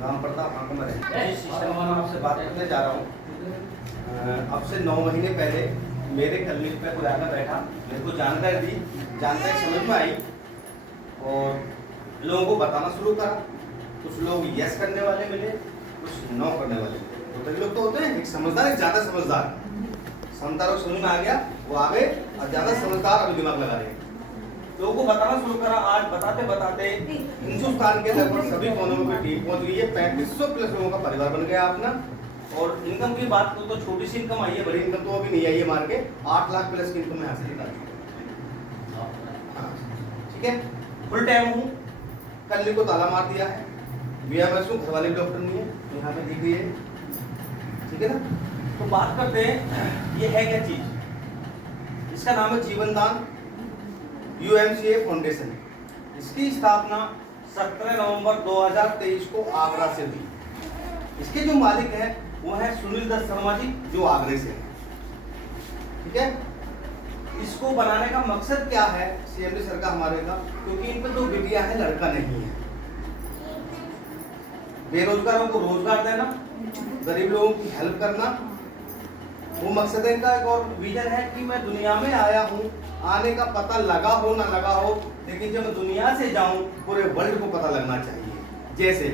नाम प्रताप आंकमर है। जिस सिस्टम में मैं आपसे बात करने जा रहा हूँ, अब से 9 महीने पहले मेरे क्लिनिक पे कोई आकर बैठा, मेरे को जानकारी दी, जानकारी समझ में आई और लोगों को बताना शुरू करा। कुछ लोग यस करने वाले मिले, कुछ नो करने वाले मिले। तो कई लोग तो होते हैं, एक समझदार, एक ज़्यादा समझदार। समझदार और समझ में आ गया वो आगे, और ज़्यादा समझदार अभी दिमाग लगा रहे हैं। लोगों को बताना शुरू करा। आज बताते बताते हिंदुस्तान के लगभग सभी कोनों में टीम पहुंच गई है। 3500 प्लस लोगों का परिवार बन गया अपना। और इनकम की बात करो तो छोटी सी इनकम आई है, बड़ी इनकम तो अभी नहीं आई है। मार के 8 लाख प्लस की इनकम यहाँ से निकाल ठीक है। फुल टाइम हूँ, कल को ताला मार दिया है। बीएमएस हूँ, घर वाले डॉक्टर नहीं है, यहाँ पे दी गई है, ठीक है ना। तो बात करते हैं, ये है क्या चीज? इसका नाम है जीवन दान UMCA फाउंडेशन। इसकी स्थापना 17 नवंबर 2023 को आगरा से हुई। इसके जो मालिक हैं वो है सुनील दत्त शर्मा जी, जो आगरे से हैं, ठीक है। इसको बनाने का मकसद क्या है CMD सर का, हमारे का, क्योंकि इन पर 2 बेटियां हैं, लड़का नहीं है। बेरोजगारों को रोजगार देना, गरीब लोगों की हेल्प करना, वो मकसद है इनका। एक और विजन है कि मैं दुनिया में आया हूँ, आने का पता लगा हो ना लगा हो, लेकिन जब मैं दुनिया से जाऊं पूरे वर्ल्ड को पता लगना चाहिए। जैसे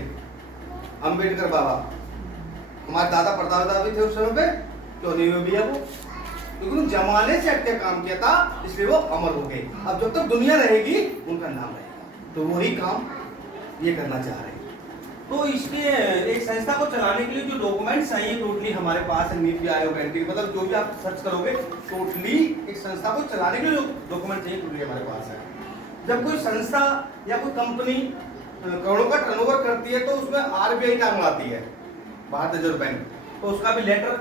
अंबेडकर बाबा, हमारे दादा परदादा भी थे उस समय पे, क्यों नहीं हुए भी है वो, क्योंकि उन जमाने से हटके काम किया था, इसलिए वो अमर हो गए। अब जब तक दुनिया रहेगी उनका नाम रहेगा। तो वही काम ये करना चाह रहे हैं। तो इसके एक संस्था को चलाने के लिए जो डॉक्यूमेंट्स चाहिए टोटली हमारे पास है। नीति आयोग, एनटी, मतलब जो भी आप सर्च करोगे, टोटली एक संस्था को चलाने के लिए जो डॉक्यूमेंट चाहिए टोटली हमारे पास है। जब कोई संस्था या कोई कंपनी करोड़ों का टर्नओवर करती है तो उसमें RBI नाम आती है, भारतीय रिजर्व बैंक। तो उसका भी लेटर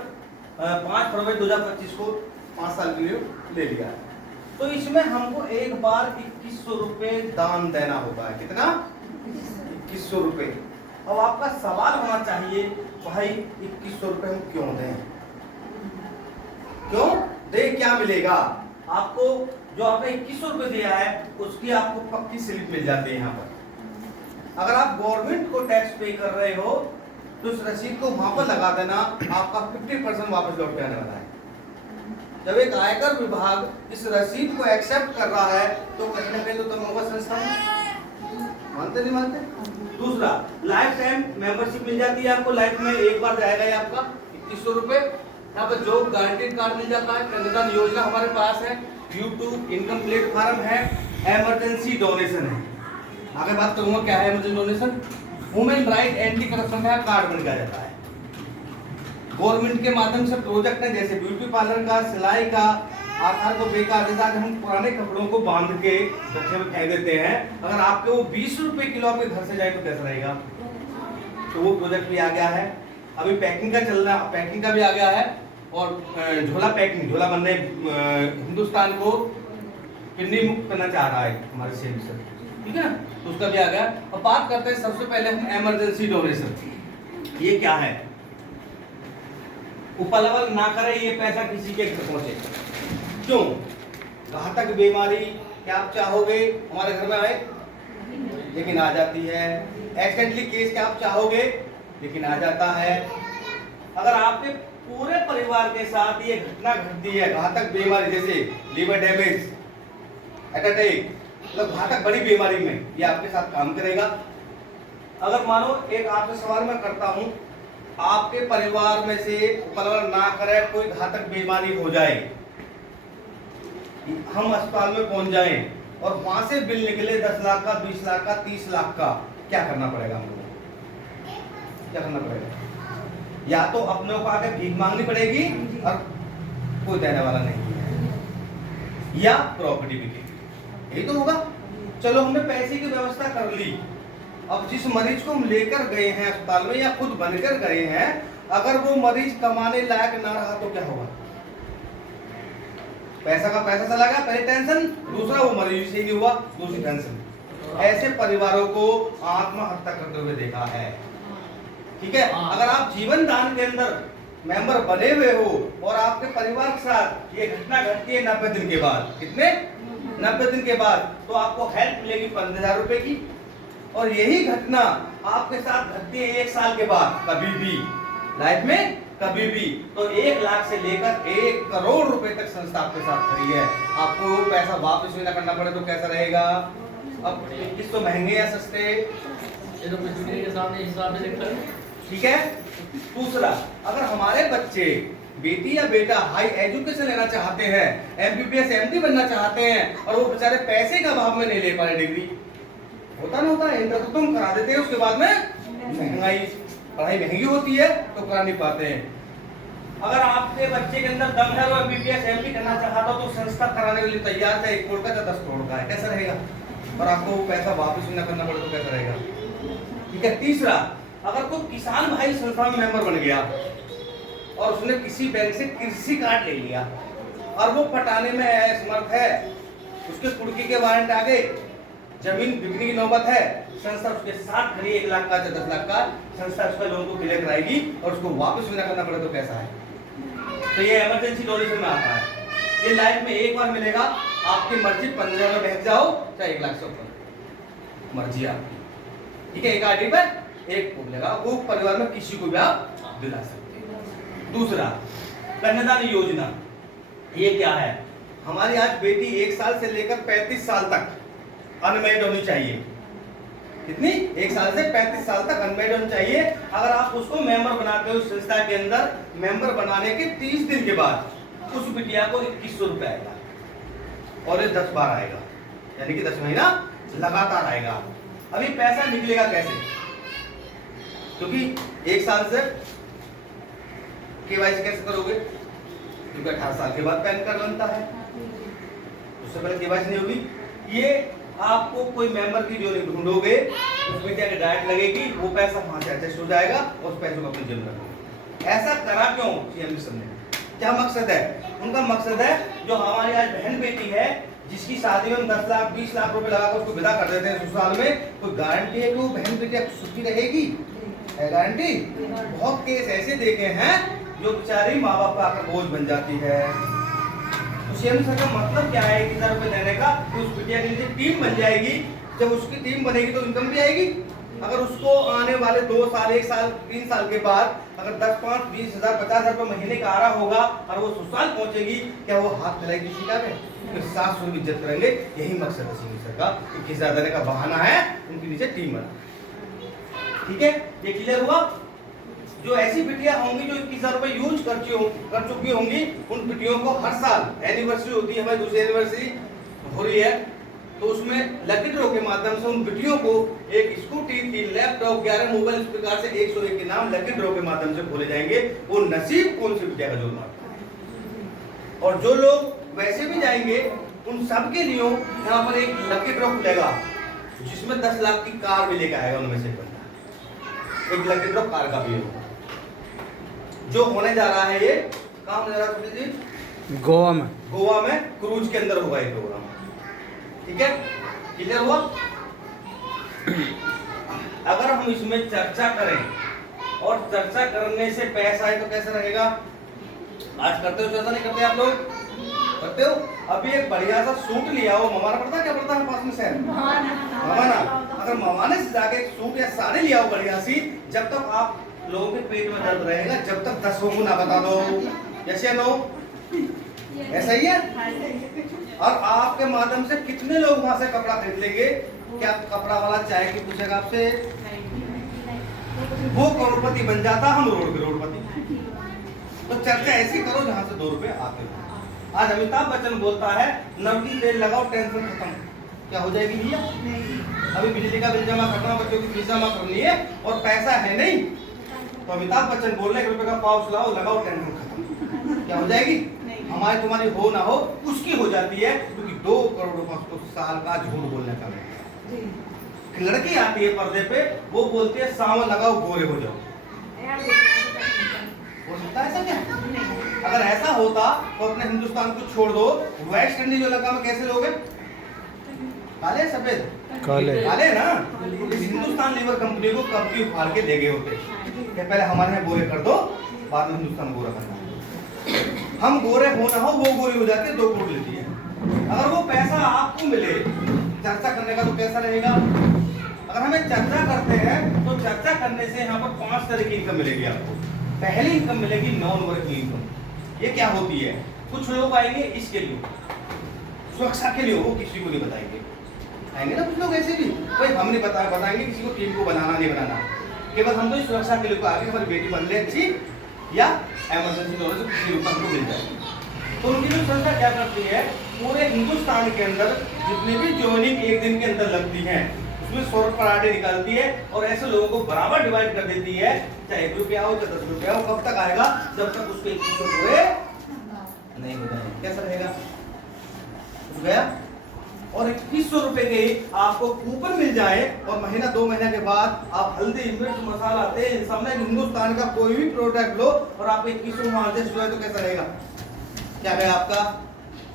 5 फरवरी 2025 को 5 साल के लिए ले लिया है। तो इसमें हमको एक बार 2100 रुपये दान देना होगा। कितना? 2100 रुपये। अब आपका सवाल होना चाहिए, भाई 2100 रुपये हम क्यों दें? क्यों दे? क्या मिलेगा आपको? जो आपने 2100 रुपये दिया है उसकी आपको पक्की स्लिप मिल जाती है यहाँ पर। अगर आप गवर्नमेंट को टैक्स पे कर रहे हो तो उस रसीद को वहां पर लगा देना, आपका 50% वापस लौट के आने वाला है। जब एक आयकर विभाग इस रसीद को एक्सेप्ट कर रहा है तो कहीं ना कहीं तो तुम होगा संस्था, मानते नहीं मानते? दूसरा, लाइफ टाइम मेंबरशिप मिल जाती है आपको, लाइफ में एक बार जाएगा ये आपका 2100 रुपये। यहाँ पर जॉब गारंटीड कार्ड मिल जाता है, कन्यादान योजना हमारे पास है, YouTube इनकम प्लेटफॉर्म है, इमरजेंसी डोनेशन है। आगे बात करूंगा क्या है emergency donation. Women right anti corruption का कार्ड बन गया जाता है। गवर्नमेंट के माध्यम से प्रोजेक्ट है, जैसे ब्यूटी पार्लर का, सिलाई का, आधार को बेकार, जैसा हम पुराने कपड़ों को बांध के गड्ढे में फेंक देते हैं, अगर आपके वो 20 रुपए किलो आपके घर से जाए तो कैसा रहेगा? तो वो प्रोजेक्ट भी आ गया है। अभी पैकिंग का चल रहा है, पैकिंग का भी आ गया है। और झोला पैकिंग, झोला बनने हिंदुस्तान को पिन्नी मुक्त करना चाह रहा है हमारे CM सर, ठीक है ना। तो उसका भी आ गया। अब बात करते हैं सबसे पहले हम इमरजेंसी डोनेशन। ये क्या है? उपलब्ध ना करे ये पैसा किसी के घर पहुंचे। क्यों? घातक बीमारी क्या आप चाहोगे हमारे घर में आए? लेकिन आ जाती है। एक्सीडेंटली केस क्या आप चाहोगे? लेकिन आ जाता है। अगर आपके पूरे परिवार के साथ ये घटना घटती है, घातक बीमारी जैसे लीवर डैमेज, अटैक, मतलब घातक बड़ी बीमारी में ये आपके साथ काम करेगा। अगर मानो एक आपसे सवाल मैं करता हूं, आपके परिवार में से उपलब्ध ना करे कोई घातक बीमारी हो जाए, हम अस्पताल में पहुंच जाएं और वहां से बिल निकले 10 लाख का, 20 लाख का, 30 लाख का, क्या करना पड़ेगा हम लोगों को? क्या करना पड़ेगा? या तो अपने को आके भीख मांगनी पड़ेगी और कोई देने वाला नहीं है, या प्रॉपर्टी बिकेगी, यही तो होगा। चलो हमने पैसे की व्यवस्था कर ली। अब जिस मरीज को हम लेकर गए हैं अस्पताल में या खुद बनकर गए हैं, अगर वो मरीज कमाने लायक ना रहा तो क्या होगा? पैसा का पैसा चला गया, पहले टेंशन, दूसरा वो मरीज से ही नहीं हुआ, दूसरी टेंशन। ऐसे परिवारों को आत्महत्या करते हुए देखा है, ठीक है। अगर आप जीवन दान के अंदर मेंबर बने हुए हो और आपके परिवार के साथ ये घटना घटती है 90 दिन के बाद, कितने? 90 दिन के बाद, तो आपको हेल्प मिलेगी 15,000 रुपए की। और यही घटना आपके साथ घटती है 1 साल के बाद, कभी भी लाइफ में कभी भी, तो 1 लाख से लेकर 1 करोड़ रुपए तक संस्था आपके साथ खड़ी है। आपको पैसा वापस भी ना करना पड़े तो कैसा रहेगा? अब किस तो महंगे या सस्ते? ये तो बिजली के सामने हिसाब से लिखा है। ठीक है। दूसरा, अगर हमारे बच्चे, बेटी या बेटा हाई एजुकेशन लेना चाहते हैं, एमबीबीएस एमडी बनना चाहते हैं, और वो बेचारे पैसे का अभाव में नहीं ले पा रहे डिग्री, होता ना होता है, इंटर तो तुम करा देते हैं, उसके बाद में महंगाई, पढ़ाई महंगी होती है तो करा नहीं पाते हैं। अगर आपके बच्चे के अंदर दम है, वो एमबीबीएस एमडी करना चाहता हो तो संस्था कराने के लिए तैयार है, 1 करोड़ का या 10 करोड़ का है, कैसा रहेगा? और आपको वो पैसा वापस भी ना करना पड़े तो कैसा रहेगा? ठीक है। तीसरा, अगर कोई किसान भाई संस्था में मेंबर बन गया और उसने किसी बैंक से कृषि कार्ड ले लिया और वो पटाने में असमर्थ है, उसके कुर्की के वारंट आ गए, जमीन बिकने की नौबत है, संस्था उसके साथ खड़ी 1 लाख का या 10 लाख का, संस्था उसका लोन को क्लियर कराएगी और उसको वापस भी ना करना पड़े तो कैसा है? तो ये इमरजेंसी डोनेशन में आता है। ये लाइफ में एक बार मिलेगा, आपकी मर्जी, 15 में बहक जाओ चाहे 1 लाख से ऊपर, मर्जी आपकी। ठीक है। एक आरडी पर एक मिलेगा, वो परिवार में किसी को भी आप दिला सकते हैं। दूसरा, कन्यादान योजना, ये क्या है? हमारी आज बेटी 1 साल से लेकर 35 साल तक अनमेरिड होनी चाहिए। कितनी? 1 साल से 35 साल तक अनमेरिड होनी चाहिए। अगर आप उसको मेंबर बनाते हो संस्था के अंदर, मेंबर बनाने के 30 दिन के बाद उस बिटिया को 2100 रुपए आएगा और ये 10 बार आएगा, यानी कि 10 महीना लगातार आएगा। अभी पैसा निकलेगा कैसे? क्योंकि 1 साल से केवाईसी कैसे करोगे? क्योंकि 18 साल के बाद पैन कार्ड बनता है, उससे पहले केवाईसी नहीं होगी। ये आपको कोई मेंबर की जो ढूंढोगे, उस बिटिया की डाइट लगेगी, वो पैसा वहां से एडजस्ट हो जाएगा और उस पैसे को अपनी जेब में रखोगे। ऐसा करा क्यों सीएम मिशन ने? क्या मकसद है उनका? मकसद है जो हमारी आज बहन बेटी है, जिसकी शादी में 10 लाख 20 लाख रुपए लगाकर उसको विदा कर देते हैं ससुराल में, कोई गारंटी है कि वो बहन बेटी सुखी रहेगी? है गारंटी? बहुत केस ऐसे देखे हैं जो बेचारी माँ बाप का आकर बोझ बन जाती है। तो सीएम सर का मतलब क्या है 1,000 रुपए देने का? कि उस बिटिया के लिए टीम बन जाएगी, जब उसकी टीम बनेगी तो इनकम भी आएगी। अगर उसको आने वाले 2 साल 1 साल 3 साल के बाद अगर 10 5 20 हजार 50 रुपए महीने का आ रहा होगा और वो ससुराल पहुंचेगी, क्या वो हाथ मिलाएगी किसी का? तो सास की इज्जत करेंगे। यही मकसद है सीएम सर का, कि ज्यादा देने का बहाना है उनके नीचे टीम बना। ठीक है, ये क्लियर हुआ? जो ऐसी बिटियां होंगी जो 21,000 रुपए यूज कर चुकी होंगी, उन बिटियों को हर साल एनिवर्सरी होती है, हमारी दूसरी एनिवर्सरी हो रही है, तो उसमें लकी ड्रॉ के माध्यम से उन बिटियों को एक स्कूटी, 3 लैपटॉप, 11 मोबाइल, इस प्रकार से 101 के नाम लकी ड्रॉ के माध्यम से खोले जाएंगे। वो नसीब कौन सी बिटिया का जोर मारता है। और जो लोग वैसे भी जाएंगे, उन सब के लिए यहाँ पर एक लकी ड्रॉ खुलेगा जिसमें 10 लाख की कार भी लेकर आएगा उनमें से एक लकी ड्रॉ कार का भी होगा। जो होने जा रहा है ये कहाँ होने जा रहा है जी? गोवा में। गोवा में क्रूज के अंदर होगा ये प्रोग्राम। ठीक है, क्लियर हुआ? अगर हम इसमें चर्चा करें और चर्चा करने से पैसा है तो कैसा रहेगा? आज करते हो चर्चा? नहीं करते आप लोग? करते हो? अभी एक बढ़िया सा सूट लिया हो, ममाना पड़ता है, क्या पड़ता है पास में शहर? ममाना। अगर ममाने से जाके एक सूट या साड़ी लिया हो बढ़िया सी, जब तक आप लोगों के पेट में दर्द रहेगा, जब तक 10 लोगों को ना बता दो, यस या नो? ऐसा ही है। और आपके माध्यम से कितने लोग वहां से कपड़ा खरीद लेंगे? क्या कपड़ा वाला चाय की पूछेगा आपसे? वो करोड़पति बन जाता, हम रोड पे रोडपति। तो चर्चा ऐसी करो जहां से 2 रुपए आते हो। आज अमिताभ बच्चन बोलता है नकदी तेल लगाओ, टेंशन खत्म। क्या हो जाएगी भैया? अभी बिजली का बिल जमा करना, बच्चों की फीस जमा करनी है और पैसा है नहीं, तो अमिताभ बच्चन बोल रहे 1 रुपए का पाउच लाओ, लगाओ, टेंशन खत्म। क्या हो जाएगी? हमारी तुम्हारी हो ना हो उसकी हो जाती है, क्योंकि 2 करोड़ का उसको साल का झूठ बोलने का है। लड़की आती है पर्दे पे, वो बोलती है सावन लगाओ गोरे हो जाओ। हो सकता है ऐसा? क्या अगर ऐसा होता तो अपने हिंदुस्तान को छोड़ दो, वेस्ट इंडीज इलाका में कैसे लोग हैं? काले सफेद? काले ना। इस हिंदुस्तान लीवर कंपनी को कब की उखाड़ के ले गए होते कि पहले हमारे यहाँ गोरे कर दो, बाद में हिंदुस्तान गोरा करना। हम गोरे हो ना हो वो गोरी हो जाते, 2 करोड़ लेती है। अगर वो पैसा आपको मिले चर्चा करने का तो कैसा रहेगा? अगर हमें चर्चा करते हैं तो चर्चा करने से यहाँ पर 5 तरह की इनकम मिलेगी आपको। पहली इनकम मिलेगी नॉन वर्किंग इनकम। ये क्या होती है? कुछ लोग आएंगे इसके लिए, सुरक्षा के लिए, वो किसी को नहीं बताएंगे। आएंगे ना कुछ लोग ऐसे भी, भाई हम नहीं बताएंगे किसी को, टीम को बनाना नहीं बनाना, केवल हम तो इस सुरक्षा के लिए को आगे हमारी बेटी बन ले अच्छी, या इमरजेंसी नॉलेज किसी रूप में हमको मिल जाएगी। तो उनकी जो संस्था क्या करती है, पूरे हिंदुस्तान के अंदर जितनी भी ज्वाइनिंग एक दिन के अंदर लगती हैं उसमें 100 पराठे निकालती है और ऐसे लोगों को बराबर डिवाइड कर देती है, चाहे 1 रुपया हो चाहे 10 रुपया हो। कब तक आएगा? जब तक उसके 2100 पूरे नहीं हो जाएंगे। कैसा रहेगा? कुछ गया? और 2100 रुपए के आपको कूपन मिल जाए और महीना 2 महीने के बाद आप हल्दी, मिर्च, मसाला, तेल, सामने हिंदुस्तान का कोई भी प्रोडक्ट लो और आप 2100 में एडजस्ट हुए तो कैसा रहेगा? क्या है आपका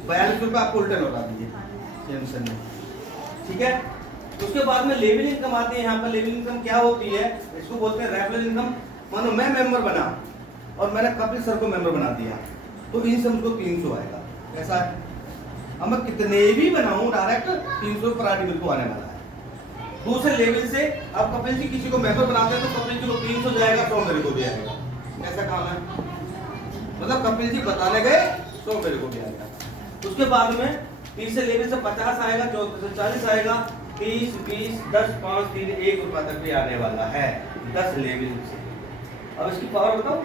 42 रुपये आपको उल्टे लौटा दीजिए टेंशन में। ठीक है, उसके बाद में लेवल इनकम आती है। यहाँ पर लेवल इनकम क्या होती है? इसको बोलते हैं रेफरल इनकम। मानो मैं मेंबर बना और मैंने कपिल सर को मेंबर बना दिया तो इन सबको 300 आएगा। ऐसा है, अब मैं कितने भी बनाऊं डायरेक्ट 300 पर आर्टिकल को आने वाला है। दूसरे लेवल से अब कपिल जी किसी को मेंबर बनाते हैं तो कपिल जी को 300 जाएगा, 100 मेरे को भी आएगा। ऐसा काम है, मतलब कपिल जी बताने गए 100 मेरे को भी आएगा। उसके बाद में तीसरे लेवल से 50 आएगा, चौथे से 40 आएगा, 30, 20, 10, 5, 3, 1 रुपया तक भी आने वाला है 10 लेवल से। अब इसकी पावर बताओ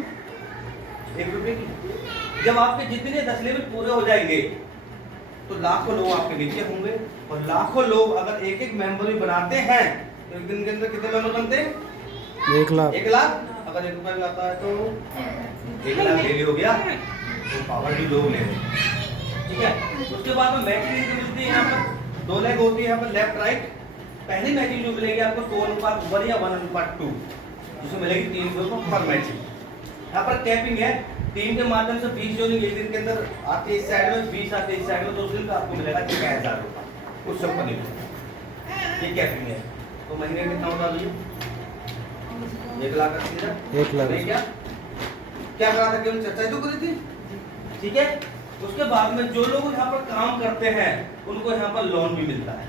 1 रुपये की। जब आपके जितने 10 लेवल पूरे हो जाएंगे तो लाखों लोग आपके नीचे होंगे और लाखों लोग अगर एक एक मेंबर भी बनाते हैं तो एक दिन के अंदर कितने मेंबर बनते हैं? 1 लाख। 1 लाख अगर 1 रुपया आता है तो 1 लाख डेली हो गया, तो पावर भी लोग ले रहे हैं। ठीक है, उसके बाद में मैचिंग इनकम मिलती है। यहाँ पर 2 लेग होती है, यहाँ पर लेफ्ट राइट। पहली मैचिंग जो मिलेगी आपको 2:1 या 1:2, जिसमें मिलेगी 300 को पर मैचिंग। यहाँ पर कैपिंग है, टीम के माध्यम से 20 जोनिंग एक दिन के अंदर आते हैं इस साइड में, 20 आते हैं इस साइड में, तो उस दिन का आपको मिलेगा 6000 रुपये उस कंपनी में। ये कैपिंग है, तो महीने में कितना होगा भैया? 1 लाख 80,000। 1 लाख। क्या करा था, केवल चर्चा तो करी थी। ठीक है, उसके बाद में जो लोग यहाँ पर काम करते हैं उनको यहाँ पर लोन भी मिलता है।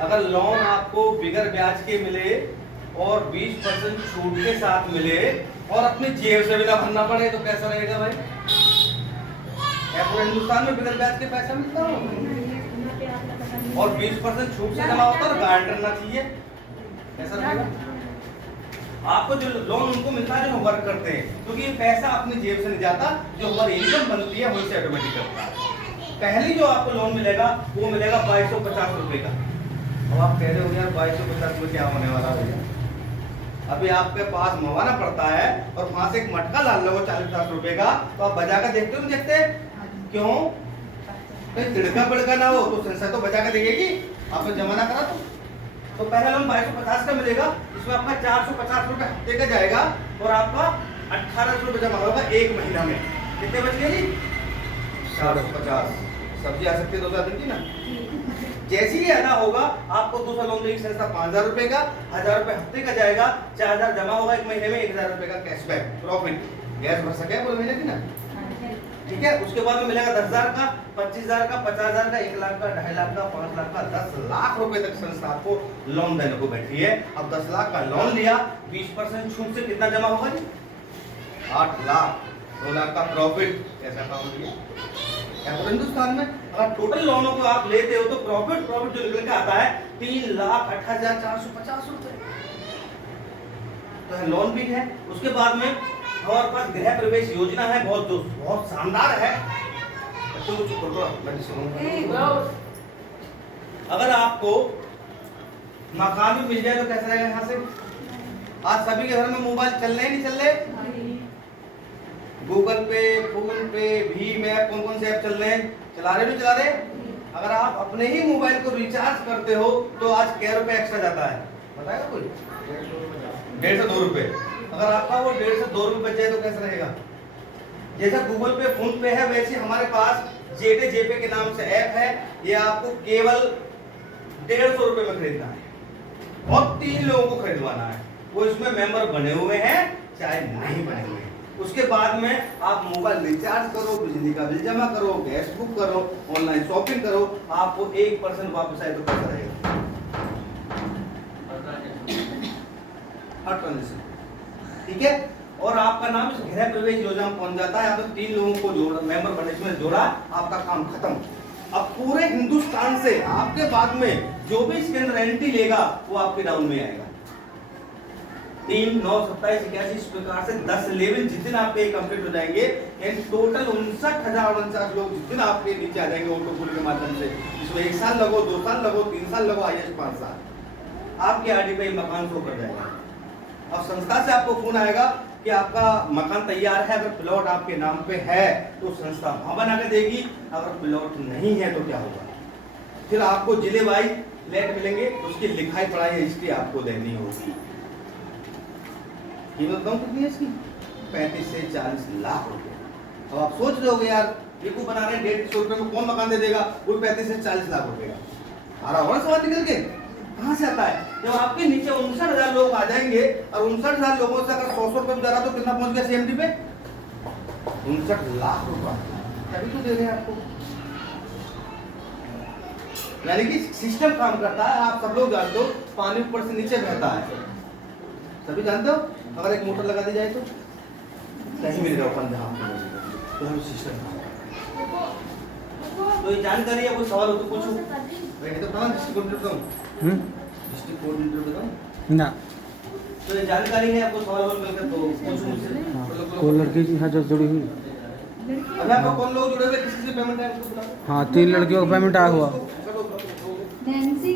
अगर लोन आपको बिगर ब्याज के मिले और 20% छूट के साथ मिले और अपनी जेब से भी ना भरना पड़े तो कैसा रहेगा भाई? क्या पूरे हिंदुस्तान में बिगर ब्याज के पैसा मिलता हो और 20% छूट से जमा होता है, गारंटर ना चाहिए, कैसा रहेगा? आपको जो लोन उनको मिलता है जो वर्क करते हैं, क्योंकि ये पैसा अपनी जेब से नहीं जाता, जो हमारी इनकम बनती है वही से ऑटोमेटिक करता है। पहली जो आपको लोन मिलेगा वो मिलेगा 2250 रुपए का। अब आप कह रहे हो यार 2250 में क्या होने वाला भैया? अभी आपके पास मंगवाना पड़ता है और वहां से एक मटका ला लो 40-50 रुपए का, तो आप बजा कर देखते हो नहीं देखते? क्यों? कहीं तिड़का बिड़का ना हो तो संस्था तो बजा कर देगी, आपने जमा ना करा तो पहला लोन 2250 का मिलेगा, इसमें आपका 450 रुपए हफ्ते का जाएगा और आपका 1800 रुपए जमा होगा 1 महीना में। कितने बच गए जी? 450। सब्जी आ सकती है 2000 दिन की ना। जैसे ही आना होगा आपको दूसरा लोन देगी संस्था 5000 रुपए का, 1000 रुपए हफ्ते का जाएगा, 4000 जमा होगा 1 महीने में, 1000 रुपए का कैशबैक प्रॉफिट, गैस भर सके पूरे महीने की ना। ठीक है, उसके बाद में मिलेगा 10,000 का, 25,000 का, 50,000 का, 1 लाख का, 2.5 लाख का, 5 लाख का, 10 लाख रुपए तक संस्था आपको लोन देने को बैठी है। अब 10 लाख का लोन लिया, 20% छूट से कितना जमा होगा जी? 8 लाख, 2 लाख का प्रॉफिट। कैसा काम किया हिंदुस्तान में? अगर टोटल लोनों को आप लेते हो तो प्रॉफिट जो निकल के आता है 3,08,450 रुपए। तो लोन भी है। उसके बाद में हमारे पास गृह प्रवेश योजना है, बहुत शानदार है। बच्चों को चुप करो, मैं सुनूंगा। अगर आपको मकान भी मिल जाए तो कैसा रहेगा? यहाँ से आज सभी के घर में मोबाइल चल रहे नहीं चल रहे? गूगल पे, फोन पे, भीम ऐप, कौन कौन से ऐप चल रहे हैं? चला रहे नहीं चला रहे? अगर आप अपने ही मोबाइल को रिचार्ज करते हो तो आज क्या रुपए एक्स्ट्रा जाता है बताएगा कोई? 1.5 से 2 रुपए। अगर आपका वो 1.5 से 2 रुपए बच जाए तो कैसा रहेगा? जैसा गूगल पे, फोन पे है वैसे हमारे पास जेपे के नाम से ऐप है। ये आपको केवल 150 रुपए में खरीदना है और 3 लोगों को खरीदवाना है। वो इसमें मेंबर बने हुए हैं चाहे नहीं बने हुए हैं। उसके बाद में आप मोबाइल रिचार्ज करो, बिजली का बिल जमा करो, गैस बुक करो, ऑनलाइन शॉपिंग करो, आपको 1% वापस आए तो कैसा रहेगा? हर ट्रांजेक्शन, ठीक है। और आपका नाम इस गृह प्रवेश योजना में पहुंच जाता है। आपने 3 लोगों को जोड़ा, मेंबर बनने में जोड़ा, आपका काम खत्म। अब पूरे हिंदुस्तान से आपके बाद में जो भी इसके अंदर एंट्री लेगा वो आपके डाउन में आएगा। 3, 9, 27, 81 इस प्रकार से 10 लेवल जिस दिन आपके कंप्लीट हो जाएंगे, यानी टोटल 59,049 लोग जिस दिन आपके नीचे आ जाएंगे ऑटो पुल के माध्यम से। इसमें 1 साल लगो, 2 साल लगो, 3 साल लगो, हाईएस्ट 5 साल, आपके आरडी पे मकान शो कर जाएगा। अब संस्था से आपको फोन आएगा कि आपका मकान तैयार है, अगर प्लॉट आपके नाम पे है तो संस्था वहां बना के देगी, अगर प्लॉट नहीं है तो क्या होगा? फिर आपको जिले वाइज फ्लैट मिलेंगे, उसकी लिखाई पढ़ाई हिस्ट्री आपको देनी होगी। कीमत बताऊं कितनी है इसकी? 35 से 40 लाख रुपए। अब आप सोच रहे होगे यार ये को बना रहे 150 रुपए में कौन मकान दे देगा, वो 35 से 40 लाख रुपए का। आ रहा होगा सवाल निकल के कहां से आता है? जब आपके नीचे 59,000 लोग आ जाएंगे और 59,000 लोगों से अगर 100 रुपए में जा रहा तो कितना पहुंच गया सीएमडी पे? 59 लाख रुपए। तभी तो दे रहे हैं आपको। यानी कि सिस्टम काम करता है। आप सब लोग जानते हो पानी ऊपर से नीचे बहता है, सभी जानते हो। अगर एक मोटर लगा दी जाए तो नहीं मिलेगा ऊपर जहाँ तो हम सिस्टम। तो ये जानकारी है, कोई सवाल हो तो पूछो। मैं तो कहाँ डिस्ट्रिक्ट कोऑर्डिनेटर हूँ, डिस्ट्रिक्ट कोऑर्डिनेटर बताऊँ ना। तो ये जानकारी है, आपको सवाल मिलकर तो पूछो मुझसे। कोई लड़की यहाँ जो जुड़ी हुई, अभी आपको कौन लोग जुड़े हुए, किसी से पेमेंट है उसको बुलाओ। हाँ 3 लड़कियों का पेमेंट आया हुआ। नैन्सी